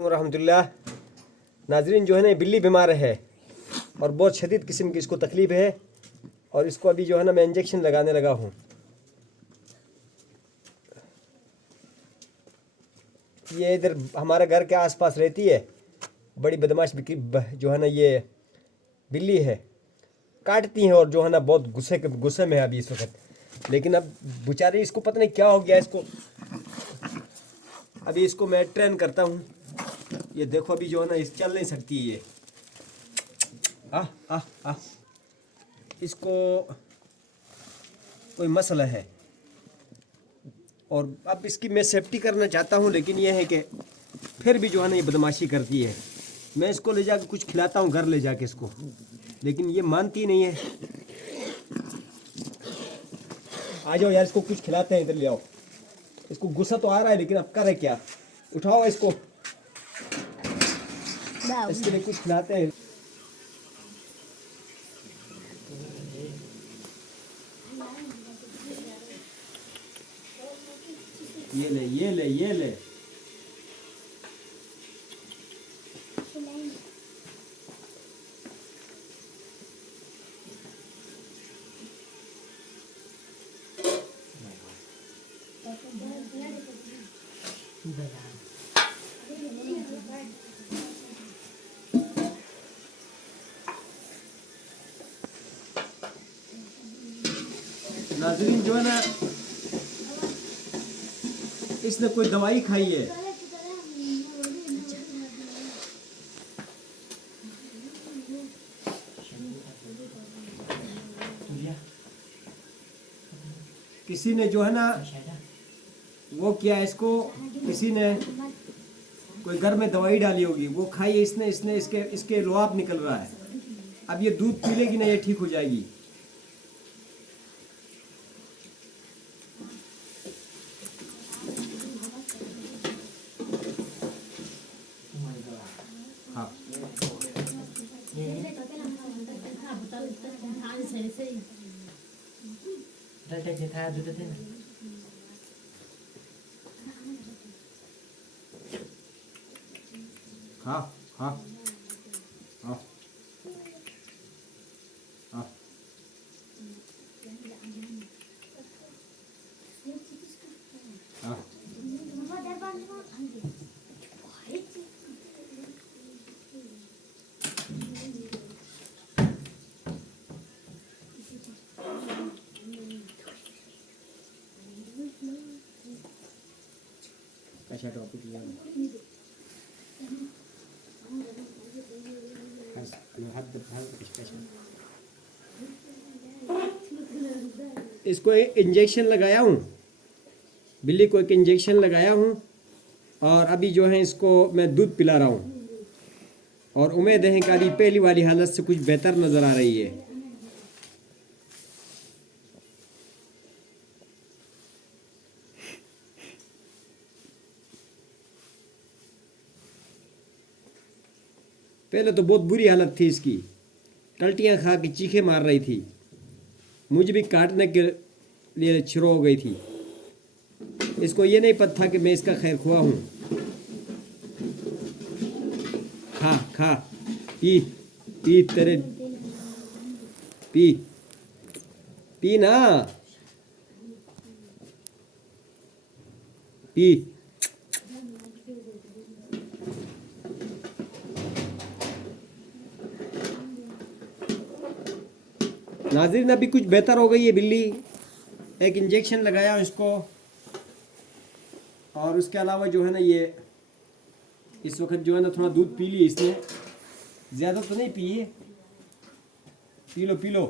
रहमतुल्लाह। नाजरीन, जो है ना बिल्ली बीमार है और बहुत शदीद किस्म की इसको तकलीफ़ है और इसको अभी जो है ना मैं इंजेक्शन लगाने लगा हूँ। ये इधर हमारे घर के आसपास रहती है, बड़ी बदमाश जो है ना ये बिल्ली है, काटती है और जो है ना बहुत गुस्से में है अभी इस वक्त। लेकिन अब बेचारी इसको पता नहीं क्या हो गया इसको। अभी इसको मैं ट्रेन करता हूँ। ये देखो अभी जो है ना इस चल नहीं सकती है ये। इसको कोई मसला है और अब इसकी मैं सेफ्टी करना चाहता हूँ, लेकिन ये है कि फिर भी जो है ना ये बदमाशी करती है। मैं इसको ले जाके कुछ खिलाता हूँ घर ले जाके इसको, लेकिन ये मानती नहीं है। आ जाओ यार, इसको कुछ खिलाते हैं, इधर ले आओ। इसको गुस्सा तो आ रहा है लेकिन अब करे क्या। उठाओ इसको, इसके लिए कुछ खिलाते हैं। ये ले ये ले ये ले। नाज़रीन, जो है ना इसने कोई दवाई खाई है। किसी ने जो है ना वो किया इसको, किसी ने कोई घर में दवाई डाली होगी, वो खाई है इसने इसने इसके लुआब निकल रहा है। अब ये दूध पी लेगी ना, ये ठीक हो जाएगी। हाँ, हाँ, हाँ, हाँ, हाँ। हाँ, कैसा टॉपिक लिया? इसको एक इंजेक्शन लगाया हूँ, बिल्ली को एक इंजेक्शन लगाया हूँ और अभी जो है इसको मैं दूध पिला रहा हूँ और उम्मीद है कि अभी पहली वाली हालत से कुछ बेहतर नज़र आ रही है। पहले तो बहुत बुरी हालत थी इसकी, टल्टियाँ खा के चीखे मार रही थी, मुझे भी काटने के लिए शुरू हो गई थी। इसको ये नहीं पता था कि मैं इसका खैर खुआ हूँ। खा खा, पी पी तेरे, पी पी ना, पी। नाज़रीन, अभी कुछ बेहतर हो गई है बिल्ली। एक इंजेक्शन लगाया इसको और उसके अलावा जो है ना ये इस वक्त जो है ना थोड़ा दूध पी ली इसने, ज़्यादा तो नहीं पी है। P low P low.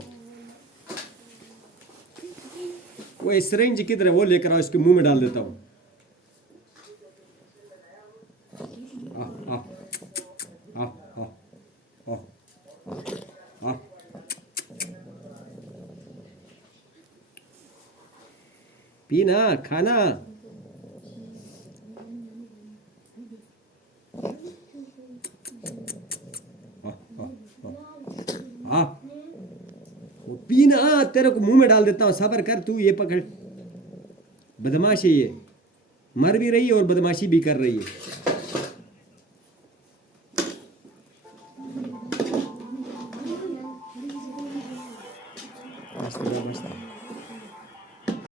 वो सिरिंज किधर है, वो लेकर आओ, इसके मुंह में डाल देता हूँ। पी ना, खाना। हाँ, वो पी ना, तेरे को मुंह में डाल देता हूँ, सब्र कर तू। ये पकड़, बदमाश है ये, मर भी रही है और बदमाशी भी कर रही है। Astaga, basta.